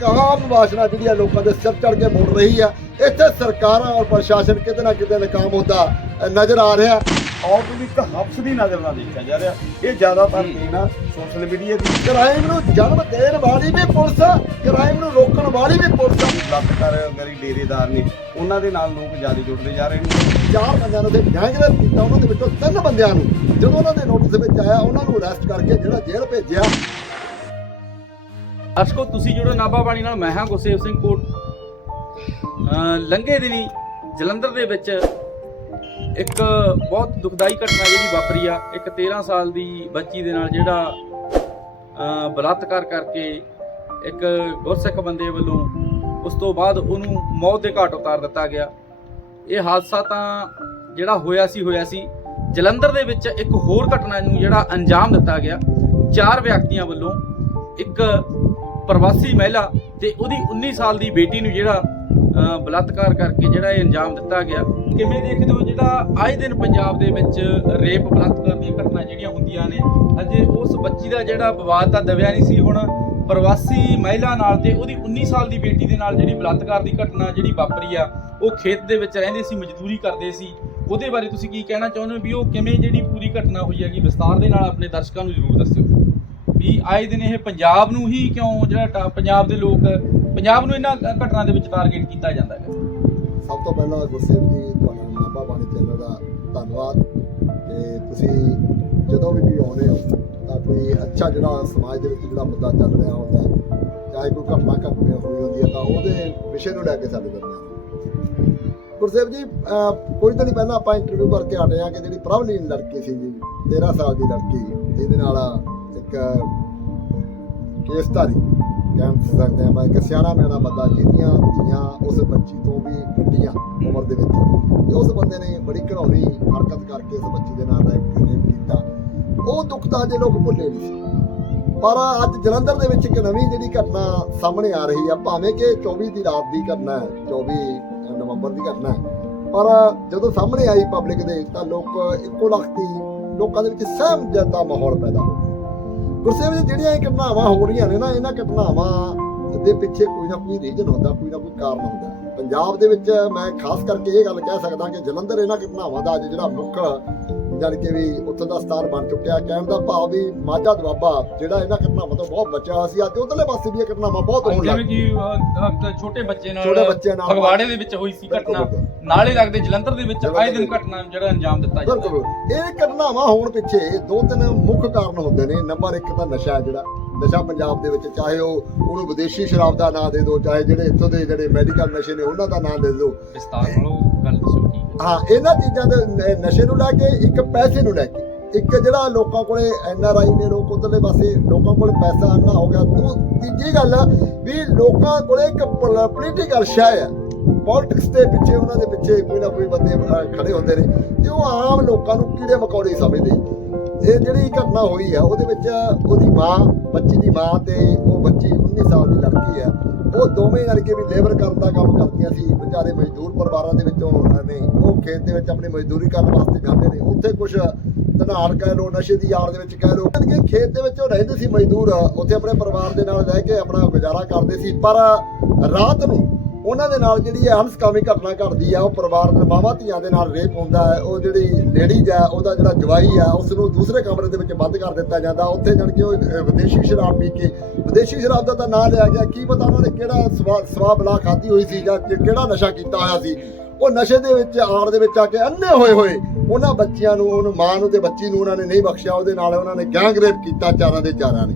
ਇੱਕ ਆਮ ਵਾਸ਼ਨਾ ਜਿਹੜੀ ਆ ਲੋਕਾਂ ਦੇ ਸਿਰ ਚੜ ਕੇ ਮੁੜ ਰਹੀ ਆ। ਇੱਥੇ ਸਰਕਾਰਾਂ ਔਰ ਪ੍ਰਸ਼ਾਸਨ ਕਿਤੇ ਨਾ ਕਿਤੇ ਨਾਕਾਮ ਹੁੰਦਾ ਨਜ਼ਰ ਆ ਰਿਹਾ। ਔਰਤ ਇੱਕ ਹਫਸ ਦੀ ਨਜ਼ਰ ਨਾਲ ਦੇਖਿਆ ਜਾ ਰਿਹਾ। ਇਹ ਜ਼ਿਆਦਾਤਰ ਦੇਣਾ ਸੋਸ਼ਲ ਮੀਡੀਆ ਦੀ। ਕ੍ਰਾਈਮ ਨੂੰ ਜਨਮ ਦੇਣ ਵਾਲੀ ਵੀ ਪੁਲਿਸ ਆ ਕ੍ਰਾਈਮ ਨੂੰ ਰੋਕਣ ਵਾਲੀ ਵੀ ਪੁਲਿਸ ਆ। ਲੱਤਕਾਰ ਗਰੀ ਡੇਰੇਦਾਰ ਨੇ ਉਹਨਾਂ ਦੇ ਨਾਲ ਲੋਕ ਜ਼ਿਆਦਾ ਜੁੜਦੇ ਜਾ ਰਹੇ ਨੇ। ਚਾਰ ਬੰਦਿਆਂ ਨੂੰ ਤੇ ਗੈਂਗਰੇਪ ਕੀਤਾ ਉਹਨਾਂ ਦੇ ਵਿੱਚੋਂ ਤਿੰਨ ਬੰਦਿਆਂ ਨੂੰ। ਜਦੋਂ ਉਹਨਾਂ ਦੇ ਨੋਟਿਸ ਵਿੱਚ ਆਇਆ ਉਹਨਾਂ ਨੂੰ ਅਰੈਸਟ ਕਰਕੇ ਜਿਹੜਾ ਜੇਲ੍ਹ ਭੇਜਿਆ। ਅਰਸ਼ਕੋ ਤੁਸੀਂ ਜੁੜੋ ਨਾਭਾ ਬਾਣੀ ਨਾਲ, ਮੈਂ ਹਾਂ ਗੁਰਸੇਵ ਸਿੰਘ ਕੋਟ। ਲੰਘੇ ਦਿਨੀ ਜਲੰਧਰ ਦੇ ਵਿੱਚ ਇੱਕ ਬਹੁਤ ਦੁਖਦਾਈ ਘਟਨਾ ਜਿਹੜੀ ਵਾਪਰੀ ਆ, ਇੱਕ 13 ਸਾਲ ਦੀ ਬੱਚੀ ਦੇ ਨਾਲ ਜਿਹੜਾ ਬਲਾਤਕਾਰ ਕਰਕੇ ਇੱਕ ਗੁਰਸਿੱਖ ਬੰਦੇ ਵੱਲੋਂ ਉਸ ਤੋਂ ਬਾਅਦ ਉਹਨੂੰ ਮੌਤ ਦੇ ਘਾਟ ਉਤਾਰ ਦਿੱਤਾ ਗਿਆ। ਇਹ ਹਾਦਸਾ ਤਾਂ ਜਿਹੜਾ ਹੋਇਆ ਸੀ ਹੋਇਆ ਸੀ। ਜਲੰਧਰ ਦੇ ਵਿੱਚ ਇੱਕ ਹੋਰ ਘਟਨਾ ਨੂੰ ਜਿਹੜਾ ਅੰਜਾਮ ਦਿੱਤਾ ਗਿਆ। ਚਾਰ ਵਿਅਕਤੀਆਂ ਵੱਲੋਂ ਇੱਕ ਪ੍ਰਵਾਸੀ ਮਹਿਲਾ ਤੇ ਉਹਦੀ 19 ਸਾਲ ਦੀ ਬੇਟੀ ਨੂੰ ਜਿਹੜਾ ਬਲਾਤਕਾਰ ਕਰਕੇ ਜਿਹੜਾ ਇਹ ਅੰਜਾਮ ਦਿੱਤਾ ਗਿਆ। ਕਿਵੇਂ ਦੇਖਦੇ ਹੋ ਜਿਹੜਾ ਆਏ ਦਿਨ ਪੰਜਾਬ ਦੇ ਵਿੱਚ ਰੇਪ, ਬਲਾਤਕਾਰ ਦੀਆਂ ਘਟਨਾ ਜਿਹੜੀਆਂ ਹੁੰਦੀਆਂ ਨੇ ਅਜੇ ਉਸ ਬੱਚੀ ਦਾ ਜਿਹੜਾ ਵਿਵਾਦ ਤਾਂ ਦਬਿਆ ਨਹੀਂ ਸੀ ਹੁਣ। ਪ੍ਰਵਾਸੀ ਮਹਿਲਾ ਨਾਲ ਤੇ ਉਹਦੀ 19 ਸਾਲ ਦੀ ਬੇਟੀ ਦੇ ਨਾਲ ਜਿਹੜੀ ਬਲਾਤਕਾਰ ਦੀ ਘਟਨਾ ਜਿਹੜੀ ਵਾਪਰੀ ਆ, ਉਹ ਖੇਤ ਦੇ ਵਿੱਚ ਰਹਿੰਦੇ ਸੀ, ਮਜ਼ਦੂਰੀ ਕਰਦੇ ਸੀ। ਉਹਦੇ ਬਾਰੇ ਤੁਸੀਂ ਕੀ ਕਹਿਣਾ ਚਾਹੁੰਦੇ ਹੋ ਵੀ ਉਹ ਕਿਵੇਂ ਜਿਹੜੀ ਪੂਰੀ ਘਟਨਾ ਹੋਈ ਹੈਗੀ, ਵਿਸਤਾਰ ਦੇ ਨਾਲ ਆਪਣੇ ਦਰਸ਼ਕਾਂ ਨੂੰ ਜ਼ਰੂਰ ਦੱਸਿਓ। ਵੀ ਆਏ ਦਿਨ ਇਹ ਪੰਜਾਬ ਨੂੰ ਹੀ ਕਿਉਂ ਜਿਹੜਾ ਪੰਜਾਬ ਦੇ ਲੋਕ ਪੰਜਾਬ ਨੂੰ ਇਹਨਾਂ ਘਟਨਾ ਦੇ ਵਿੱਚ ਟਾਰਗੇਟ ਕੀਤਾ ਜਾਂਦਾ ਹੈ? ਸਭ ਤੋਂ ਪਹਿਲਾਂ ਗੁਰਸੇਵ ਜੀ ਤੁਹਾਡਾ ਨਾਭਾ ਬਾਣੀ ਚੈਨਲ ਦਾ ਧੰਨਵਾਦ। ਕਿ ਤੁਸੀਂ ਜਦੋਂ ਵੀ ਆਉਂਦੇ ਹੋ ਤਾਂ ਕੋਈ ਅੱਛਾ ਜਿਹੜਾ ਸਮਾਜ ਦੇ ਵਿੱਚ ਜਿਹੜਾ ਮੁੱਦਾ ਚੱਲ ਰਿਹਾ ਹੁੰਦਾ ਚਾਹੇ ਕੋਈ ਘਟਨਾ ਘਟਨਾ ਹੋਈ ਹੁੰਦੀ ਹੈ ਤਾਂ ਉਹਦੇ ਵਿਸ਼ੇ ਨੂੰ ਲੈ ਕੇ ਸਾਡੇ ਦਰਮਿਆਨ ਗੁਰਸੇਵ ਜੀ ਅਹ, ਕੁਝ ਦਿਨ ਪਹਿਲਾਂ ਆਪਾਂ ਇੰਟਰਵਿਊ ਕਰਕੇ ਹਟੇ ਆ ਕਿ ਜਿਹੜੀ ਪ੍ਰਭਲੀਨ ਲੜਕੀ ਸੀ ਜੀ 13 ਸਾਲ ਦੀ ਲੜਕੀ ਜਿਹਦੇ ਨਾਲ ਇੱਕ ਕੇਸਧਾਰੀ ਕਹਿ ਸਕਦੇ ਆਪਾਂ ਇੱਕ ਸਿਆਣਾ ਮੈਣਾ ਬੰਦਾ ਜਿਹਦੀਆਂ ਧੀਆਂ ਉਸ ਬੱਚੀ ਤੋਂ ਵੀ ਵੱਡੀਆਂ ਉਮਰ ਦੇ ਵਿੱਚ ਤੇ ਉਸ ਬੰਦੇ ਨੇ ਬੜੀ ਘਿਨੌਣੀ ਹਰਕਤ ਕਰਕੇ ਉਸ ਬੱਚੀ ਦੇ ਨਾਲ ਰੇਪ ਕੀਤਾ। ਉਹ ਦੁੱਖ ਤਾਂ ਜੇ ਲੋਕ ਭੁੱਲੇ ਨਹੀਂ ਸੀ। ਪਰ ਅੱਜ ਜਲੰਧਰ ਦੇ ਵਿੱਚ ਇੱਕ ਨਵੀਂ ਜਿਹੜੀ ਘਟਨਾ ਸਾਹਮਣੇ ਆ ਰਹੀ ਆ, ਭਾਵੇਂ ਕਿ 24 ਦੀ ਰਾਤ ਦੀ ਘਟਨਾ ਹੈ 24 ਨਵੰਬਰ ਦੀ ਘਟਨਾ ਹੈ, ਪਰ ਜਦੋਂ ਸਾਹਮਣੇ ਆਈ ਪਬਲਿਕ ਦੇ ਤਾਂ ਲੋਕ ਇੱਕੋ ਲਖਤੀ ਲੋਕਾਂ ਦੇ ਵਿੱਚ ਸਹਿਮ ਦਾ ਮਾਹੌਲ ਪੈਦਾ ਹੋ ਗਿਆ। ਗੁਰਸੇਵ ਜੀ, ਜਿਹੜੀਆਂ ਇਹ ਘਟਨਾਵਾਂ ਹੋ ਰਹੀਆਂ ਨੇ ਨਾ, ਇਹਨਾਂ ਘਟਨਾਵਾਂ ਦੇ ਪਿੱਛੇ ਕੋਈ ਨਾ ਕੋਈ ਰੀਜਨ ਹੁੰਦਾ, ਕੋਈ ਨਾ ਕੋਈ ਕਾਰਨ ਹੁੰਦਾ। ਪੰਜਾਬ ਦੇ ਵਿੱਚ ਮੈਂ ਖਾਸ ਕਰਕੇ ਇਹ ਗੱਲ ਕਹਿ ਸਕਦਾ ਕਿ ਜਲੰਧਰ ਇਹਨਾਂ ਘਟਨਾਵਾਂ ਦਾ ਅੱਜ ਜਿਹੜਾ ਮੁੱਖ ਜਾਣੀ ਕਿ ਵੀ ਉੱਥੋਂ ਦਾ ਸਥਾਨ ਬਣ ਚੁੱਕਿਆ। ਕਹਿਣ ਦਾ ਭਾਵ ਵੀ ਮਾਝਾ ਦੁਆਬਾ ਜਿਹੜਾ ਇਹਨਾਂ ਘਟਨਾਵਾਂ ਤੋਂ ਬਹੁਤ ਬਚਿਆ ਹੋਇਆ ਸੀ ਅੱਜ ਉਧਰਲੇ ਪਾਸੇ ਵੀ ਇਹ ਘਟਨਾਵਾਂ ਬਹੁਤ ਹੋਣ ਲੱਗ ਜਿਵੇਂ ਕਿ ਅਹ, ਅਹ, ਛੋਟੇ ਬੱਚੇ ਨਾਲ ਫਗਵਾੜੇ ਦੇ ਵਿੱਚ ਹੋਈ ਸੀ ਬਿਲਕੁਲ, ਘਟਨਾ। ਬਿਲਕੁਲ। ਨਾਲੇ ਲੱਗਦੇ ਜਲੰਧਰ ਦੇ ਵਿੱਚ ਆਏ ਦਿਨ ਘਟਨਾ ਨੂੰ ਜਿਹੜਾ ਅੰਜਾਮ ਦਿੱਤਾ ਜਾਂਦਾ ਬਿਲਕੁਲ। ਇਹ ਘਟਨਾਵਾਂ ਹੋਣ ਪਿੱਛੇ ਦੋ ਤਿੰਨ ਮੁੱਖ ਕਾਰਨ ਹੁੰਦੇ ਨੇ। ਨੰਬਰ 1 ਤਾਂ ਨਸ਼ਾ ਹੈ ਜਿਹੜਾ। ਨਸ਼ਾ ਪੰਜਾਬ ਦੇ ਵਿੱਚ ਚਾਹੇ ਉਹ ਉਹਨੂੰ ਵਿਦੇਸ਼ੀ ਸ਼ਰਾਬ ਦਾ ਨਾਂ ਦੇ ਦਿਓ ਚਾਹੇ ਜਿਹੜੇ ਇੱਥੋਂ ਦੇ ਜਿਹੜੇ ਮੈਡੀਕਲ ਨਸ਼ੇ ਨੇ ਉਹਨਾਂ ਦਾ ਨਾਂ ਦੇ ਦਿਓ। ਵਿਸਤਾਰ ਨਾਲੋਂ ਗੱਲ ਦੱਸੋ ਕੀ ਹਾਂ, ਇਹਨਾਂ ਚੀਜ਼ਾਂ ਦੇ ਨਸ਼ੇ ਨੂੰ ਲੈ ਕੇ, ਇੱਕ ਪੈਸੇ ਨੂੰ ਲੈ ਕੇ। ਇੱਕ ਜਿਹੜਾ ਲੋਕਾਂ ਕੋਲੇ ਐਨ ਆਰ ਆਈ ਨੇ, ਲੋਕ ਉਧਰਲੇ ਪਾਸੇ, ਲੋਕਾਂ ਕੋਲ ਪੈਸਾ ਅੰਨਾ ਹੋ ਗਿਆ। ਤੂੰ ਤੀਜੀ ਗੱਲ ਵੀ ਲੋਕਾਂ ਕੋਲੇ ਇੱਕ ਪੋਲੀਟੀਕਲ ਸ਼ਾਇ ਹੈ ਪੋਲਿਟਿਕਸ ਦੇ ਪਿੱਛੇ, ਉਹਨਾਂ ਦੇ ਪਿੱਛੇ ਕੋਈ ਨਾ ਕੋਈ ਬੰਦੇ ਖੜੇ ਹੁੰਦੇ ਨੇ। ਤੇ ਉਹ ਆਮ ਲੋਕਾਂ ਨੂੰ ਕੀੜੇ ਮਕੌੜੇ ਸਮਝਦੇ। ਇਹ ਜਿਹੜੀ ਘਟਨਾ ਹੋਈ ਆ, ਉਹਦੇ ਵਿੱਚ ਉਹਦੀ ਮਾਂ, ਬੱਚੀ ਦੀ ਮਾਂ ਤੇ ਉਹ ਬੱਚੀ 19 ਸਾਲ ਦੀ ਲੜਕੀ ਆ। ਉਹ ਦੋਵੇਂ ਜਾਣੀ ਕਿ ਵੀ ਲੇਬਰ ਕਰਨ ਦਾ ਕੰਮ ਕਰਦੀਆਂ ਸੀ, ਵਿਚਾਰੇ ਮਜ਼ਦੂਰ ਪਰਿਵਾਰਾਂ ਦੇ ਵਿੱਚੋਂ ਨੇ ਉਹ ਖੇਤ ਦੇ ਵਿੱਚ ਆਪਣੀ ਮਜ਼ਦੂਰੀ ਕਰਨ ਵਾਸਤੇ ਜਾਂਦੇ ਨੇ, ਉੱਥੇ ਕੁਝ ਧਨਾੜ ਕਹਿ ਲੋ ਨਸ਼ੇ ਦੀ ਯਾਰ ਦੇ ਵਿੱਚ ਕਹਿ ਲੋ ਕਿ ਖੇਤ ਦੇ ਵਿੱਚ ਉਹ ਰਹਿੰਦੇ ਸੀ ਮਜ਼ਦੂਰ, ਉੱਥੇ ਆਪਣੇ ਪਰਿਵਾਰ ਦੇ ਨਾਲ ਰਹਿ ਕੇ ਆਪਣਾ ਗੁਜ਼ਾਰਾ ਕਰਦੇ ਸੀ, ਪਰ ਰਾਤ ਨੂੰ ਉਹਨਾਂ ਦੇ ਨਾਲ ਜਿਹੜੀ ਹੈ ਹਮਸਕਾਮੀ ਘਟਨਾ ਘਟਦੀ ਆ, ਉਹ ਪਰਿਵਾਰ ਦੇ ਮਾਵਾਂ ਧੀਆਂ ਦੇ ਨਾਲ ਰੇਪ ਹੁੰਦਾ ਹੈ, ਉਹ ਜਿਹੜੀ ਲੇਡੀਜ਼ ਆ, ਉਹਦਾ ਜਿਹੜਾ ਜਵਾਈ ਆ ਉਸ ਨੂੰ ਦੂਸਰੇ ਕਮਰੇ ਦੇ ਵਿੱਚ ਬੰਦ ਕਰ ਦਿੱਤਾ ਜਾਂਦਾ। ਉੱਥੇ ਜਾਣ ਕੇ ਉਹ ਵਿਦੇਸ਼ੀ ਸ਼ਰਾਬ ਪੀ ਕੇ, ਵਿਦੇਸ਼ੀ ਸ਼ਰਾਬ ਦਾ ਤਾਂ ਨਾਂ ਲਿਆ ਗਿਆ। ਕੀ ਪਤਾ ਉਹਨਾਂ ਨੇ ਕਿਹੜਾ ਸਵਾ ਸਵਾ ਬਲਾ ਖਾਧੀ ਹੋਈ ਸੀ ਜਾਂ ਕਿਹੜਾ ਨਸ਼ਾ ਕੀਤਾ ਹੋਇਆ ਸੀ। ਉਹ ਨਸ਼ੇ ਦੇ ਵਿੱਚ, ਆੜ ਦੇ ਵਿੱਚ ਆ ਕੇ ਅੰਨੇ ਹੋਏ ਹੋਏ ਉਹਨਾਂ ਬੱਚਿਆਂ ਨੂੰ, ਉਹਨੂੰ ਮਾਂ ਨੂੰ ਤੇ ਬੱਚੀ ਨੂੰ ਉਹਨਾਂ ਨੇ ਨਹੀਂ ਬਖਸ਼ਿਆ। ਉਹਦੇ ਨਾਲ ਉਹਨਾਂ ਨੇ ਗੈਂਗ ਰੇਪ ਕੀਤਾ ਚਾਰਾਂ ਦੇ ਚਾਰਾਂ ਨੇ।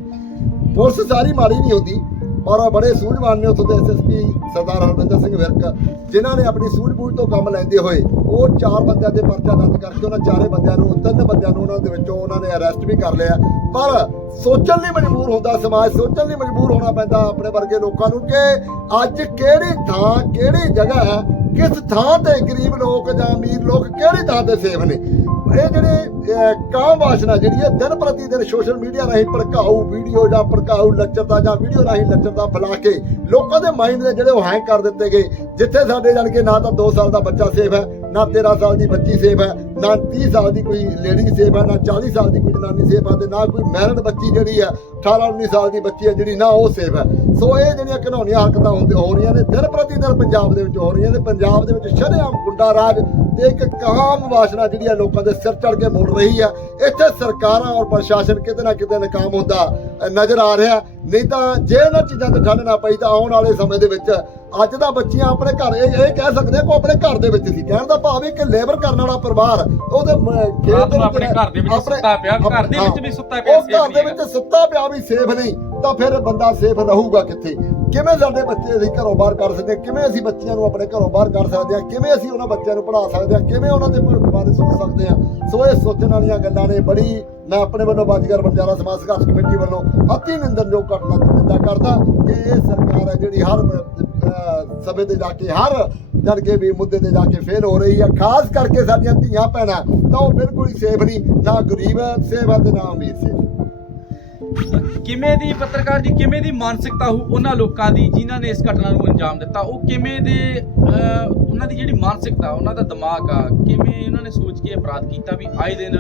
ਪੁਲਿਸ ਸਾਰੀ ਮਾੜੀ ਨਹੀਂ ਹੁੰਦੀ। ਪਰ ਬੜੇ ਸੂਝਵਾਨ ਨੇ ਉੱਥੋਂ ਦੇ ਐਸਐਸਪੀ ਸਰਦਾਰ ਹਰਮਿੰਦਰ ਸਿੰਘ ਵਿਰਕ, ਜਿਨ੍ਹਾਂ ਨੇ ਆਪਣੀ ਸੂਝ-ਬੂਝ ਤੋਂ ਕੰਮ ਲੈਂਦੇ ਹੋਏ ਉਹ ਚਾਰ ਬੰਦਿਆਂ ਦੇ ਪਰਚਾ ਦਰਜ ਕਰਕੇ ਉਹਨਾਂ ਚਾਰੇ ਬੰਦਿਆਂ ਨੂੰ, ਤਿੰਨ ਬੰਦਿਆਂ ਨੂੰ ਉਹਨਾਂ ਦੇ ਵਿੱਚੋਂ ਉਹਨਾਂ ਨੇ ਅਰੈਸਟ ਵੀ ਕਰ ਲਿਆ। ਪਰ ਸੋਚਣ ਲਈ ਮਜਬੂਰ ਹੁੰਦਾ ਸਮਾਜ, ਸੋਚਣ ਲਈ ਮਜਬੂਰ ਹੋਣਾ ਪੈਂਦਾ ਆਪਣੇ ਵਰਗੇ ਲੋਕਾਂ ਨੂੰ ਕਿ ਅੱਜ ਕਿਹੜੀ ਥਾਂ, ਕਿਹੜੀ ਜਗ੍ਹਾ ਹੈ, ਕਿਸ ਥਾਂ ਤੇ ਗਰੀਬ ਲੋਕ ਜਾਂ ਅਮੀਰ ਲੋਕ ਕਿਹੜੀ ਥਾਂ ਤੇ ਸੇਫ ਨੇ। ਇਹ ਜਿਹੜੇ ਅਹ, ਵਾਸ਼ਨਾ ਜਿਹੜੀ ਹੈ ਦਿਨ ਪ੍ਰਤੀ ਦਿਨ ਸੋਸ਼ਲ ਮੀਡੀਆ ਰਾਹੀਂ ਭੜਕਾਊ ਵੀਡੀਓ ਜਾਂ ਭੜਕਾਊ ਲੱਚਰਤਾ ਜਾਂ ਵੀਡੀਓ ਰਾਹੀਂ ਲੱਚਰਤਾ ਫੈਲਾ ਕੇ ਲੋਕਾਂ ਦੇ ਮਾਈਂਡ ਦੇ ਜਿਹੜੇ ਉਹ ਹੈਂਗ ਕਰ ਦਿੱਤੇ ਗਏ। ਜਿੱਥੇ ਸਾਡੇ ਜਾਣ ਕੇ ਨਾ ਤਾਂ 2 ਸਾਲ ਦਾ ਬੱਚਾ ਸੇਫ ਹੈ ਨਾ 13 ਸਾਲ ਦੀ ਬੱਚੀ ਸੇਫ ਹੈ ਨਾ 30 ਸਾਲ ਦੀ ਕੋਈ ਲੇਡੀ ਸੇਫ ਹੈ ਨਾ 40 ਸਾਲ ਦੀ ਕੋਈ ਜਨਾਨੀ ਸੇਫ ਹੈ ਤੇ ਨਾ ਕੋਈ ਮੈਰਿਡ ਬੱਚੀ ਜਿਹੜੀ ਹੈ 18 19 ਸਾਲ ਦੀ ਬੱਚੀ ਹੈ ਜਿਹੜੀ ਨਾ ਉਹ ਸੇਫ ਹੈ। ਸੋ ਇਹ ਜਿਹੜੀਆਂ ਘਿਨੌਣੀਆਂ ਹਰਕਤਾਂ ਹੁੰਦੀਆਂ ਹੋ ਰਹੀਆਂ ਨੇ ਦਿਨ ਪ੍ਰਤੀ ਦਿਨ ਪੰਜਾਬ ਦੇ ਵਿੱਚ ਹੋ ਰਹੀਆਂ ਨੇ। ਪੰਜਾਬ ਦੇ ਵਿੱਚ ਸ਼ਰੇਆਮ ਗੁੰਡਾ ਰਾਜ ਤੇ ਇੱਕ ਕਾਮ ਵਾਸ਼ਨਾ ਜਿਹੜੀ ਹੈ ਲੋਕਾਂ ਦੇ ਸਿਰ ਚੜ ਕੇ ਮੁੜ ਰਹੀ ਹੈ ਇੱਥੇ ਸਰਕਾਰਾਂ ਔਰ ਪ੍ਰਸ਼ਾਸਨ ਕਿਤੇ ਨਾ ਕਿਤੇ ਨਾਕਾਮ ਹੁੰਦਾ ਨਜ਼ਰ ਆ ਰਿਹਾ। ਨਹੀਂ ਤਾਂ ਜੇ ਇਹਨਾਂ ਚੀਜ਼ਾਂ ਤੇ ਠੱਲ ਨਾ ਪਈ ਤਾਂ ਆਉਣ ਵਾਲੇ ਸਮੇਂ ਦੇ ਵਿੱਚ ਅੱਜ ਦਾ ਬੱਚੀਆਂ ਆਪਣੇ ਘਰ ਇਹ ਇਹ ਕਹਿ ਸਕਦੇ ਆ ਕੋ ਆਪਣੇ ਘਰ ਦੇ ਵਿੱਚ ਸੀ। ਕਹਿਣ ਦਾ ਭਾਵ ਇਹ ਕਿ ਲੇਬਰ ਕਰਨ ਵਾਲਾ ਪਰਿਵਾਰ ਉਹਦੇ ਖੇਤ ਦੇ ਆਪਣੇ ਘਰ ਦੇ ਵਿੱਚ ਸੁੱਤਾ ਪਿਆ, ਘਰ ਦੇ ਵਿੱਚ। ਵੀ ਸੁੱਤਾ ਪਿਆ, ਉਹ ਘਰ ਦੇ ਵਿੱਚ ਸੁੱਤਾ ਪਿਆ ਵੀ ਸੇਫ ਨਹੀਂ ਤਾਂ ਫਿਰ ਬੰਦਾ ਸੇਫ ਰਹੂਗਾ ਕਿੱਥੇ? ਕਿਵੇਂ ਸਾਡੇ ਬੱਚੇ ਅਸੀਂ ਘਰੋਂ ਬਾਹਰ ਕਰ ਸਕਦੇ ਹਾਂ? ਕਿਵੇਂ ਅਸੀਂ ਬੱਚਿਆਂ ਨੂੰ ਆਪਣੇ ਘਰੋਂ ਬਾਹਰ ਕਰ ਸਕਦੇ ਹਾਂ? ਕਿਵੇਂ ਅਸੀਂ ਉਹਨਾਂ ਬੱਚਿਆਂ ਨੂੰ ਪੜ੍ਹਾ ਸਕਦੇ ਹਾਂ? ਕਿਵੇਂ ਉਹਨਾਂ ਦੇ ਭਵਿੱਖ ਬਾਰੇ ਸੋਚ ਸਕਦੇ ਹਾਂ? ਸੋ ਇਹ ਸੋਚਣ ਵਾਲੀਆਂ ਗੱਲਾਂ ਨੇ। ਬੜੀ ਮੈਂ ਆਪਣੇ ਵੱਲੋਂ ਬਾਜੀਗਰ ਬੰਜਾਰਾ ਸਮਾਜ ਸੰਘਰਸ਼ ਕਮੇਟੀ ਵੱਲੋਂ ਅਤੀ ਨਿੰਦਨਯੋਗ ਘਟਨਾ ਦੀ ਨਿੰਦਾ ਕਰਦਾ ਕਿ ਇਹ ਸਰਕਾਰ ਹੈ ਜਿਹੜੀ ਹਰ ਅਹ, ਸਭੇ ਤੇ ਜਾ ਕੇ ਹਰ ਜਦ ਕੇ ਵੀ ਮੁੱਦੇ ਤੇ ਜਾ ਕੇ ਫੇਲ ਹੋ ਰਹੀ ਹੈ। ਖਾਸ ਕਰਕੇ ਸਾਡੀਆਂ ਧੀਆਂ ਭੈਣਾਂ ਤਾਂ ਉਹ ਬਿਲਕੁਲ ਹੀ ਸੇਫ ਨਹੀਂ ਨਾ ਗਰੀਬ ਹੈ ਸੇਫ ਹੈ ਤੇ ਨਾ ਅਮੀਰ ਸੇਫ ਕਿਵੇਂ ਦੀ ਪੱਤਰਕਾਰ ਜੀ ਕਿਵੇਂ ਦੀ ਮਾਨਸਿਕਤਾ ਹੋ ਉਹਨਾਂ ਲੋਕਾਂ ਦੀ, ਜਿਨ੍ਹਾਂ ਨੇ ਇਸ ਘਟਨਾ ਨੂੰ ਅੰਜਾਮ ਦਿੱਤਾ, ਉਹ ਕਿਵੇਂ ਦੇ ਉਹਨਾਂ ਦੀ ਜਿਹੜੀ ਮਾਨਸਿਕਤਾ, ਉਹਨਾਂ ਦਾ ਦਿਮਾਗ ਆ, ਕਿਵੇਂ ਉਹਨਾਂ ਨੇ ਸੋਚ ਕੇ ਅਪਰਾਧ ਕੀਤਾ ਵੀ ਆਏ ਦਿਨ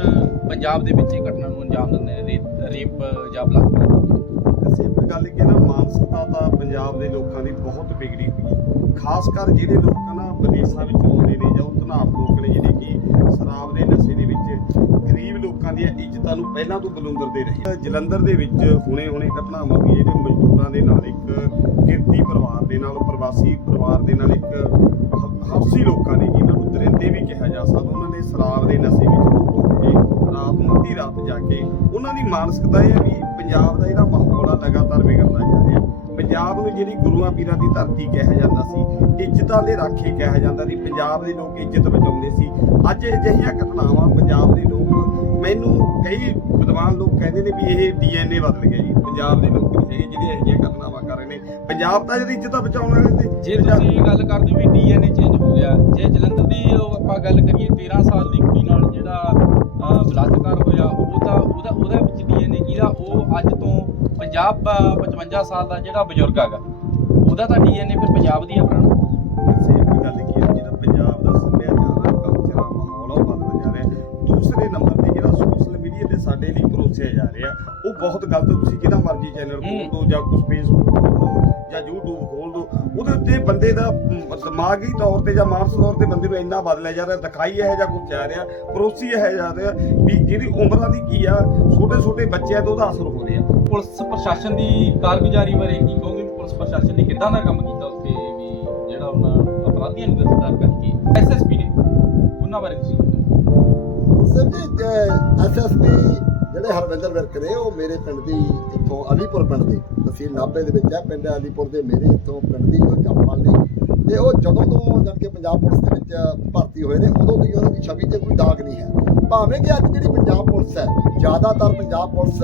ਪੰਜਾਬ ਦੇ ਵਿੱਚ ਇਹ ਘਟਨਾ ਨੂੰ ਅੰਜਾਮ ਦਿੰਦੇ ਨੇ, ਰੇਪ ਜਾਂ ਬਲਾਤਕਾਰ ਅਸੀਂ ਇੱਕ ਗੱਲ ਕਿ ਨਾ ਮਾਨਸਤਾ ਤਾਂ ਪੰਜਾਬ ਦੇ ਲੋਕਾਂ ਦੀ ਬਹੁਤ ਵਿਗੜੀ ਹੋਈ ਖਾਸ ਕਰ ਜਿਹੜੇ ਲੋਕ ਨਾ ਵਿਦੇਸ਼ਾਂ ਵਿੱਚ ਆਉਂਦੇ ਨੇ ਜਾਂ ਉਹ ਧਨਾਰ ਲੋਕ ਨੇ ਜਿਹੜੇ ਕਿ ਲੋਕਾਂ ਦੀਆਂ ਇੱਜ਼ਤਾਂ ਨੂੰ ਪਹਿਲਾਂ ਤੋਂ ਬਲੁੰਦਰਦੇ ਰਹੇ ਜਲੰਧਰ ਦੇ ਵਿੱਚ ਹੁਣੇ ਹੁਣੇ ਘਟਨਾਵਾਂ ਹੋਈਆਂ ਜਿਹੜੇ ਮਜ਼ਦੂਰਾਂ ਦੇ ਨਾਲ ਇੱਕ ਕਿਰਤੀ ਪਰਿਵਾਰ ਦੇ ਨਾਲ, ਪ੍ਰਵਾਸੀ ਪਰਿਵਾਰ ਦੇ ਨਾਲ ਇੱਕ ਹਫਸੀ ਲੋਕਾਂ ਨੇ ਜਿਨ੍ਹਾਂ ਨੂੰ ਦਰਿੰਦੇ ਵੀ ਕਿਹਾ ਜਾ ਸਕਦਾ, ਉਹਨਾਂ ਨੇ ਸ਼ਰਾਬ ਦੇ ਨਸ਼ੇ ਵਿੱਚ ਡੁੱਬ ਕੇ ਰਾਤ ਨੂੰ ਅੱਧੀ ਰਾਤ ਜਾ ਕੇ ਉਹਨਾਂ ਦੀ ਮਾਨਸਿਕਤਾ ਇਹ ਹੈ ਵੀ ਪੰਜਾਬ ਦਾ ਜਿਹੜਾ ਮਾਹੌਲ ਆ ਲਗਾਤਾਰ ਵਿਗੜਦਾ ਜਾ ਰਿਹਾ। ਪੰਜਾਬ ਨੂੰ ਜਿਹੜੀ ਗੁਰੂਆਂ ਪੀਰਾਂ ਦੀ ਧਰਤੀ ਕਿਹਾ ਜਾਂਦਾ ਸੀ, ਇੱਜ਼ਤਾਂ ਦੇ ਰਾਖੇ ਕਿਹਾ ਜਾਂਦਾ ਸੀ, ਪੰਜਾਬ ਦੇ ਲੋਕ ਇੱਜ਼ਤ ਬਚਾਉਂਦੇ ਸੀ। ਅੱਜ ਅਜਿਹੀਆਂ ਘਟਨਾਵਾਂ ਪੰਜਾਬ ਦੇ ਲੋਕ ਮੈਨੂੰ ਕਈ ਵਿਦਵਾਨ ਲੋਕ ਕਹਿੰਦੇ ਨੇ ਵੀ ਇਹ ਡੀਐਨਏ ਬਦਲ ਗਿਆ ਜੀ ਪੰਜਾਬ ਦੇ ਲੋਕ ਨਹੀਂ ਹੈਗੇ ਜਿਹੜੇ ਅਜਿਹੀਆਂ ਘਟਨਾਵਾਂ ਕਰ ਰਹੇ ਨੇ। ਪੰਜਾਬ ਤਾਂ ਜਿਹੜੀ ਇੱਜ਼ਤਾਂ ਬਚਾਉਣ ਵਾਲੇ ਨੇ। ਜੇ ਤੁਸੀਂ ਗੱਲ ਕਰਦੇ ਹੋ ਵੀ ਡੀਐਨਏ ਚੇਂਜ ਹੋ ਗਿਆ ਜੇ ਜਲੰਧਰ ਦੀ ਆਪਾਂ ਗੱਲ ਕਰੀਏ 13 ਸਾਲ ਦੀ ਕੁੜੀ ਨਾਲ ਜਿਹੜਾ ਬਲਾਤਕਾਰ ਹੋਇਆ ਉਹ ਤਾਂ ਉਹਦਾ ਉਹਦੇ ਵਿੱਚ ਡੀਐਨਏ ਕਿਹਦਾ ਉਹ ਅੱਜ ਤੋਂ 50 55 ਸਾਲ ਦਾ ਜਿਹੜਾ ਬਜ਼ੁਰਗ ਹੈਗਾ ਉਹਦਾ ਤਾਂ ਡੀਐਨਏ ਫਿਰ ਪੰਜਾਬ ਦੀ ਆ ਪੁਰਾਣਾ ਇੱਕ ਗੱਲ ਕੀ ਹੈ ਜਿਹੜਾ ਪੰਜਾਬ ਦਾ ਸੱਭਿਆਚਾਰ ਸਾਡੇ ਲਈ ਪਰੋਸਿਆ ਜਾ ਰਿਹਾ ਉਹ ਬਹੁਤ ਗਲਤ ਤੁਸੀਂ ਜਿਹੜਾ ਮਰਜ਼ੀ ਚੈਨਲ ਖੋਲ ਦੋ ਜਾਂ ਕੁਝ ਫੇਸਬੁੱਕ ਖੋਲ ਦੋ ਜਾਂ YouTube ਖੋਲ ਦੋ ਉਹਦੇ ਉੱਤੇ ਬੰਦੇ ਦਾ ਦਿਮਾਗੀ ਤੌਰ ਤੇ ਜਾਂ ਮਾਨਸਿਕ ਤੌਰ ਤੇ ਬੰਦੇ ਨੂੰ ਇੰਨਾ ਬਦਲਿਆ ਜਾ ਰਿਹਾ ਦਿਖਾਈ ਇਹ ਜਾਂ ਕੁਝ ਜਾ ਰਿਹਾ ਪਰੋਸੀ ਇਹ ਜਾ ਰਿਹਾ ਵੀ ਜਿਹੜੀ ਉਮਰਾਂ ਦੀ ਕੀ ਆ ਛੋਟੇ ਛੋਟੇ ਬੱਚਿਆਂ ਤੋਂ ਉਹਦਾ ਅਸਰ ਹੋ ਰਿਹਾ। ਪੁਲਿਸ ਪ੍ਰਸ਼ਾਸਨ ਦੀ ਕਾਰਗੁਜ਼ਾਰੀ ਬਾਰੇ ਕੀ ਕਹੋਗੇ? ਪੁਲਿਸ ਪ੍ਰਸ਼ਾਸਨ ਨੇ ਕਿੱਦਾਂ ਦਾ ਕੰਮ ਕੀਤਾ ਉੱਥੇ ਵੀ ਜਿਹੜਾ ਉਹਨਾਂ ਅਪਰਾਧੀਆਂ ਨੂੰ ਗ੍ਰਿਫਤਾਰ ਕਰਕੇ? ਐਸਐਸਪੀ ਨੇ ਉਹਨਾਂ ਬਾਰੇ ਤੁਸੀਂ? ਸਰ ਜੀ ਐਸਐਸਪੀ ਜਿਹੜੇ ਹਰਵਿੰਦਰ ਵਿਰਕ ਨੇ ਉਹ ਮੇਰੇ ਪਿੰਡ ਦੀ ਇੱਥੋਂ ਅਲੀਪੁਰ ਪਿੰਡ ਦੇ ਤਹਿਸੀਲ ਨਾਭੇ ਦੇ ਵਿੱਚ ਹੈ ਪਿੰਡ ਅਲੀਪੁਰ ਦੇ ਮੇਰੇ ਇੱਥੋਂ ਪਿੰਡ ਦੀ ਉਹ ਜੰਪਾਲ ਨੇ ਤੇ ਉਹ ਜਦੋਂ ਤੋਂ ਜਦ ਕਿ ਪੰਜਾਬ ਪੁਲਿਸ ਦੇ ਵਿੱਚ ਭਰਤੀ ਹੋਏ ਨੇ ਉਦੋਂ ਦੀ ਉਹਨਾਂ ਦੀ ਛਵੀ ਤੇ ਕੋਈ ਦਾਗ ਨਹੀਂ ਹੈ। ਭਾਵੇਂ ਕਿ ਅੱਜ ਜਿਹੜੀ ਪੰਜਾਬ ਪੁਲਿਸ ਹੈ ਜ਼ਿਆਦਾਤਰ ਪੰਜਾਬ ਪੁਲਿਸ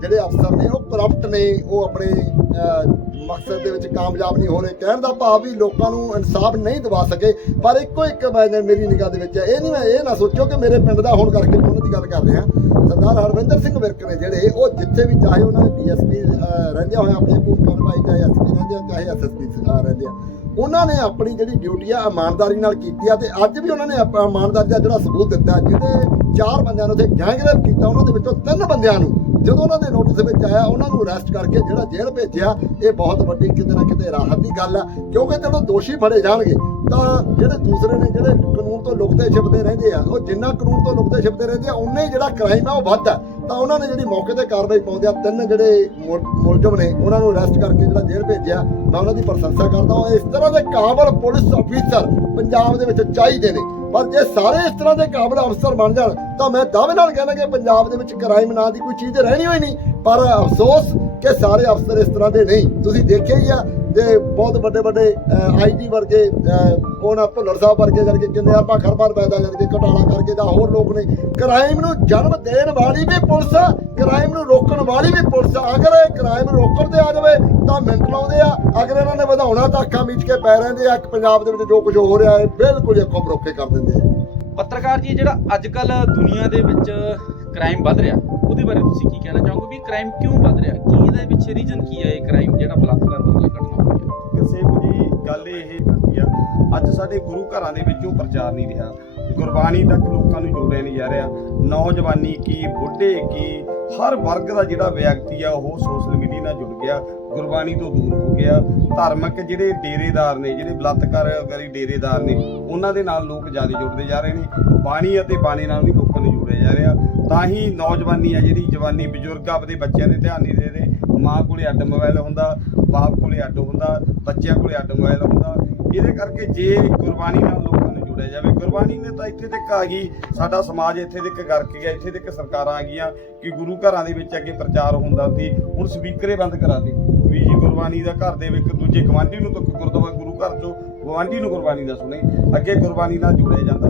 ਜਿਹੜੇ ਅਫਸਰ ਨੇ ਉਹ ਕਰਪਟ ਨੇ ਉਹ ਆਪਣੇ ਅਹ, ਮਕਸਦ ਦੇ ਵਿੱਚ ਕਾਮਯਾਬ ਨਹੀਂ ਹੋ ਰਹੇ। ਕਹਿਣ ਦਾ ਭਾਵ ਵੀ ਲੋਕਾਂ ਨੂੰ ਇਨਸਾਫ ਨਹੀਂ ਦਿਵਾ ਸਕੇ, ਪਰ ਇੱਕੋ ਇੱਕ ਮੇਰੀ ਨਿਗਾਹ ਦੇ ਵਿੱਚ ਇਹ ਨਹੀਂ ਮੈਂ ਇਹ ਨਾ ਸੋਚੋ ਕਿ ਮੇਰੇ ਪਿੰਡ ਦਾ ਹੋਣ ਕਰਕੇ ਉਹਨਾਂ ਦੀ ਗੱਲ ਕਰ ਰਿਹਾ ਸਰਦਾਰ ਹਰਵਿੰਦਰ ਸਿੰਘ ਵਿਰਕ ਨੇ ਜਿਹੜੇ, ਉਹ ਜਿੱਥੇ ਵੀ ਚਾਹੇ ਉਹਨਾਂ ਦੇ ਡੀਐਸਪੀ ਰਹਿੰਦੇ ਹੋਏ ਆਪਣੀ ਭੂਮਿਕਾ ਨਿਭਾਈ ਚਾਹੇ ਐਸਪੀ ਰਹਿੰਦੇ ਆ ਚਾਹੇ ਐਸਐਸਪੀ ਰਹਿੰਦੇ ਆ। ਉਹਨਾਂ ਨੇ ਆਪਣੀ ਜਿਹੜੀ ਡਿਊਟੀ ਆ, ਇਮਾਨਦਾਰੀ ਨਾਲ ਕੀਤੀ ਆ ਤੇ ਅੱਜ ਵੀ ਉਹਨਾਂ ਨੇ ਇਮਾਨਦਾਰੀ ਦਾ ਜਿਹੜਾ ਸਬੂਤ ਦਿੱਤਾ ਜਿਹੜੇ ਚਾਰ ਬੰਦਿਆਂ ਨੂੰ ਉੱਥੇ ਗੈਂਗਰੇਪ ਕੀਤਾ, ਉਹਨਾਂ ਦੇ ਵਿੱਚੋਂ ਤਿੰਨ ਬੰਦਿਆਂ ਨੂੰ ਜਦੋਂ ਉਹਨਾਂ ਦੇ ਨੋਟਿਸ ਵਿੱਚ ਆਇਆ, ਉਹਨਾਂ ਨੂੰ ਅਰੈਸਟ ਕਰਕੇ ਜਿਹੜਾ ਜੇਲ੍ਹ ਭੇਜਿਆ, ਇਹ ਬਹੁਤ ਵੱਡੀ ਕਿਤੇ ਨਾ ਕਿਤੇ ਰਾਹਤ ਦੀ ਗੱਲ ਆ। ਕਿਉਂਕਿ ਜਦੋਂ ਦੋਸ਼ੀ ਫੜੇ ਜਾਣਗੇ, ਤਾਂ ਜਿਹੜੇ ਦੂਸਰੇ ਨੇ ਜਿਹੜੇ ਕਾਨੂੰਨ ਤੋਂ ਲੁਕਦੇ ਛਿਪਦੇ ਰਹਿੰਦੇ ਆ, ਉਹ ਜਿੰਨਾ ਕਾਨੂੰਨ ਤੋਂ ਲੁਕਦੇ ਛਿਪਦੇ ਰਹਿੰਦੇ ਆ ਉਨਾ ਹੀ ਜਿਹੜਾ ਕ੍ਰਾਈਮ ਆ, ਉਹ ਵੱਧਦਾ ਤਾਂ ਉਹਨਾਂ ਨੇ ਜਿਹੜੀ ਮੌਕੇ ਤੇ ਕਾਰਵਾਈ ਪਾਉਂਦੇ ਆ, ਤਿੰਨ ਜਿਹੜੇ ਮੁਲ- ਮੁਲਜ਼ਮ ਨੇ, ਉਹਨਾਂ ਨੂੰ ਅਰੈਸਟ ਕਰਕੇ ਜਿਹੜਾ ਜੇਲ੍ਹ ਭੇਜਿਆ। ਮੈਂ ਉਹਨਾਂ ਦੀ ਪ੍ਰਸ਼ੰਸਾ ਕਰਦਾ ਹਾਂ, ਇਸ ਤਰ੍ਹਾਂ ਦੇ ਕਾਬਲ ਪੁਲਿਸ ਅਫੀਸਰ ਪੰਜਾਬ ਦੇ ਵਿੱਚ ਚਾਹੀਦੇ ਨੇ। ਪਰ ਜੇ ਸਾਰੇ ਇਸ ਤਰ੍ਹਾਂ ਦੇ ਕਾਬਲ ਅਫਸਰ ਬਣ ਜਾਣ, ਤਾਂ ਮੈਂ ਦਾਅਵੇ ਨਾਲ ਕਹਿੰਦਾ ਕਿ ਪੰਜਾਬ ਦੇ ਵਿੱਚ ਕ੍ਰਾਈਮ ਨਾਂ ਦੀ ਕੋਈ ਚੀਜ਼ ਰਹਿਣੀ ਹੋਈ ਨਹੀਂ। ਪਰ ਅਫਸੋਸ ਕਿ ਸਾਰੇ ਅਫਸਰ ਇਸ ਤਰ੍ਹਾਂ ਦੇ ਨਹੀਂ। ਤੁਸੀਂ ਦੇਖਿਆ ਹੀ ਆ ਜੇ ਬਹੁਤ ਵੱਡੇ ਵੱਡੇ ਆਈਜੀ ਵਰਗੇ ਅਹ, ਉਹਨਾਂ ਭੁੱਲਰ ਸਾਹਿਬ ਵਰਗੇ ਜਾਣੀ ਕਿ ਕਿੰਨੇ ਆਪਾਂ ਖਰਬਾਰ ਪੈਦਾ ਜਾਣੀ ਘਟਾਲਾ ਕਰਕੇ ਜਾਂ ਹੋਰ ਲੋਕ ਨੇ ਕ੍ਰਾਈਮ ਨੂੰ ਜਨਮ ਦੇਣ ਵਾਲੀ ਵੀ ਪੁਲਿਸ ਆ ਕ੍ਰਾਈਮ ਨੂੰ ਰੋਕਣ ਵਾਲੀ ਵੀ ਪੁਲਿਸ ਅਗਰ ਇਹ ਕ੍ਰਾਈਮ ਰੋਕਣ ਤੇ ਆ ਜਾਵੇ ਤਾਂ ਮਿੰਟ ਲਾਉਂਦੇ ਆ। ਅਗਰ ਇਹਨਾਂ ਨੇ ਵਧਾਉਣਾ ਤਾਂ ਅੱਖਾਂ ਮੀਚ ਕੇ ਪੈ ਰਹਿੰਦੇ ਆ। ਪੰਜਾਬ ਦੇ ਵਿੱਚ ਜੋ ਕੁਝ ਹੋ ਰਿਹਾ ਹੈ ਬਿਲਕੁਲ ਹੀ ਅੱਖੋਂ ਬਰੋਕੇ ਕਰ ਦਿੰਦੇ ਆ। ਪੱਤਰਕਾਰ ਜੀ ਜਿਹੜਾ ਅੱਜ ਕੱਲ ਦੁਨੀਆ ਦੇ ਵਿੱਚ ਕ੍ਰਾਈਮ ਵੱਧ ਰਿਹਾ ਉਹਦੇ ਬਾਰੇ ਤੁਸੀਂ ਕੀ ਕਹਿਣਾ ਚਾਹੋਗੇ ਵੀ ਕ੍ਰਾਈਮ ਕਿਉਂ ਵੱਧ ਰਿਹਾ? ਕੀ ਇਹਦੇ ਵਿੱਚ ਰੀਜ਼ਨ ਕੀ ਹੈ ਇਹ ਕ੍ਰਾਈਮ ਜਿਹੜਾ ਬਲਾਤਕਾਰ ਵਰਗੀਆਂ ਘਟਨਾ ਹੋਈਆਂ ਜੀ, ਗੱਲ ਇਹ ਕਰਦੀ ਆ, ਅੱਜ ਸਾਡੇ ਗੁਰੂ ਘਰਾਂ ਦੇ ਵਿੱਚੋਂ ਪ੍ਰਚਾਰ ਨਹੀਂ ਰਿਹਾ। ਗੁਰਬਾਣੀ ਤੱਕ ਲੋਕਾਂ ਨੂੰ ਜੋੜਿਆ ਨਹੀਂ ਜਾ ਰਿਹਾ। ਨੌਜਵਾਨੀ ਕੀ, ਬੁੱਢੇ ਕੀ, ਹਰ ਵਰਗ ਦਾ ਜਿਹੜਾ ਵਿਅਕਤੀ ਆ, ਉਹ ਸੋਸ਼ਲ ਮੀਡੀਆ ਨਾਲ ਜੁੜ ਗਿਆ, ਗੁਰਬਾਣੀ ਤੋਂ ਦੂਰ ਹੋ ਗਿਆ। ਧਾਰਮਿਕ ਜਿਹੜੇ ਡੇਰੇਦਾਰ ਨੇ, ਜਿਹੜੇ ਬਲਾਤਕਾਰਕਾਰੀ ਡੇਰੇਦਾਰ ਨੇ, ਉਹਨਾਂ ਦੇ ਨਾਲ ਲੋਕ ਜ਼ਿਆਦਾ ਜੁੜਦੇ ਜਾ ਰਹੇ ਨੇ। ਬਾਣੀ ਅਤੇ ਬਾਣੀ ਨਾਲ ਵੀ ਲੋਕਾਂ ਨੂੰ ਜੋੜਿਆ ਜਾ ਰਿਹਾ। ਤਾਂ ਹੀ ਨੌਜਵਾਨੀ ਆ ਜਿਹੜੀ, ਜਵਾਨੀ ਬਜ਼ੁਰਗ ਆਪਦੇ ਬੱਚਿਆਂ ਦੇ ਧਿਆਨ ਨਹੀਂ ਦੇ ਰਹੇ। ਮਾਂ ਕੋਲੇ ਅੱਡ ਮੋਬਾਈਲ ਹੁੰਦਾ, ਬਾਪ ਕੋਲੇ ਅੱਡ ਹੁੰਦਾ, ਬੱਚਿਆਂ ਕੋਲੇ ਅੱਡ ਮੋਬਾਈਲ ਹੁੰਦਾ। ਇਹਦੇ ਕਰਕੇ ਜੇ ਗੁਰਬਾਣੀ ਨਾਲ ਲੋਕਾਂ ਨੂੰ ਜੁੜਿਆ ਜਾਵੇ, ਗੁਰਬਾਣੀ ਨੇ ਤਾਂ ਇੱਥੇ ਤੱਕ ਆ ਗਈ। ਸਾਡਾ ਸਮਾਜ ਇੱਥੇ ਤੱਕ ਕਰਕੇ ਗਿਆ, ਇੱਥੇ ਤੱਕ ਸਰਕਾਰਾਂ ਆ ਗਈਆਂ ਕਿ ਗੁਰੂ ਘਰਾਂ ਦੇ ਵਿੱਚ ਅੱਗੇ ਪ੍ਰਚਾਰ ਹੁੰਦਾ ਸੀ। ਹੁਣ ਸਪੀਕਰੇ ਬੰਦ ਕਰਾ ਦੇ। ਵੀ ਜੀ ਗੁਰਬਾਣੀ ਦਾ ਘਰ ਦੇ ਵਿੱਚ ਦੂਜੇ ਗਵਾਂਢੀ ਨੂੰ ਤਾਂ ਗੁਰਦੁਆਰਾ ਗੁਰੂ ਘਰ ਚੋਂ ਗਵਾਂਢੀ ਨੂੰ ਗੁਰਬਾਣੀ ਦਾ ਸੁਣੇ। ਅੱਗੇ ਗੁਰਬਾਣੀ ਨਾਲ ਜੋੜਿਆ ਜਾਂਦਾ।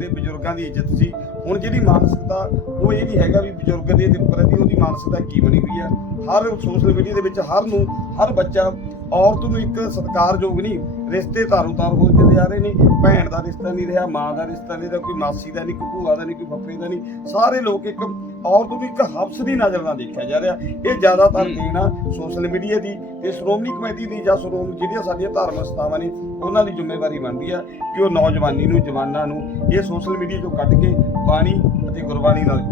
ਸੀ ਬਜ਼ੁਰਗਾਂ ਦੀ ਇੱਜ਼ਤ ਸੀ। ਹੁਣ ਜਿਹੜੀ ਮਾਨਸਿਕਤਾ, ਉਹ ਇਹ ਨਹੀਂ ਹੈਗਾ ਵੀ ਬਜ਼ੁਰਗ ਦੇ ਦੇ ਪ੍ਰਤੀ ਉਹਦੀ ਮਾਨਸਿਕਤਾ ਕੀ ਬਣੀ ਹੋਈ ਆ। ਹਰ ਸੋਸ਼ਲ ਮੀਡੀਆ ਦੇ ਵਿੱਚ ਹਰ ਨੂੰ, ਹਰ ਬੱਚਾ ਔਰਤ ਨੂੰ ਇੱਕ ਸਤਿਕਾਰਯੋਗ ਨਹੀਂ ਰਿਸ਼ਤੇ ਤਾਰੂ ਤਾਰ ਹੋ ਜਾਂਦੇ ਜਾ ਰਹੇ ਨੇ। ਭੈਣ ਦਾ ਰਿਸ਼ਤਾ ਨਹੀਂ ਰਿਹਾ ਮਾਂ ਦਾ ਰਿਸ਼ਤਾ ਨਹੀਂ ਰਿਹਾ ਕੋਈ ਮਾਸੀ ਦਾ ਨਹੀਂ ਕੋਈ ਭੂਆ ਦਾ ਨਹੀਂ ਕੋਈ ਫੱਫੇ ਦਾ ਨਹੀਂ। ਸਾਰੇ ਲੋਕ ਇੱਕ ਔਰਤ ਨੂੰ ਇੱਕ ਹਫਸ ਦੀ ਨਜ਼ਰ ਨਾਲ ਦੇਖਿਆ ਜਾ ਰਿਹਾ। ਇਹ ਜ਼ਿਆਦਾਤਰ। ਦੇਣ ਆ ਸੋਸ਼ਲ ਮੀਡੀਆ ਦੀ ਤੇ ਸ਼੍ਰੋਮਣੀ ਕਮੇਟੀ ਦੀ ਜਾਂ ਸ਼੍ਰੋਮਣੀ ਜਿਹੜੀਆਂ ਸਾਡੀਆਂ ਧਾਰਮਿਕ ਸੰਸਥਾਵਾਂ ਨੇ ਉਹਨਾਂ ਦੀ ਜ਼ਿੰਮੇਵਾਰੀ ਬਣਦੀ ਆ ਕਿ ਉਹ ਨੌਜਵਾਨੀ ਨੂੰ ਜਵਾਨਾਂ ਨੂੰ ਇਹ ਸੋਸ਼ਲ ਮੀਡੀਆ ਚੋਂ ਕੱਢ ਕੇ ਬਾਣੀ ਅਤੇ ਗੁਰਬਾਣੀ ਨਾਲ।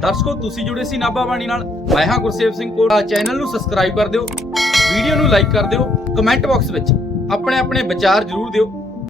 ਦਰਸ਼ਕੋ ਤੁਸੀਂ ਜੁੜੇ ਸੀ ਨਾਭਾ ਬਾਣੀ ਨਾਲ। ਮੈਂ ਹਾਂ ਗੁਰਸੇਵ ਸਿੰਘ ਕੋਟ ਚੈਨਲ ਨੂੰ ਸਬਸਕ੍ਰਾਈਬ ਕਰ ਦਿਓ ਵੀਡੀਓ ਨੂੰ ਲਾਈਕ ਕਰ ਦਿਓ ਕਮੈਂਟ ਬਾਕਸ ਵਿੱਚ ਆਪਣੇ ਆਪਣੇ ਵਿਚਾਰ ਜ਼ਰੂਰ ਦਿਓ।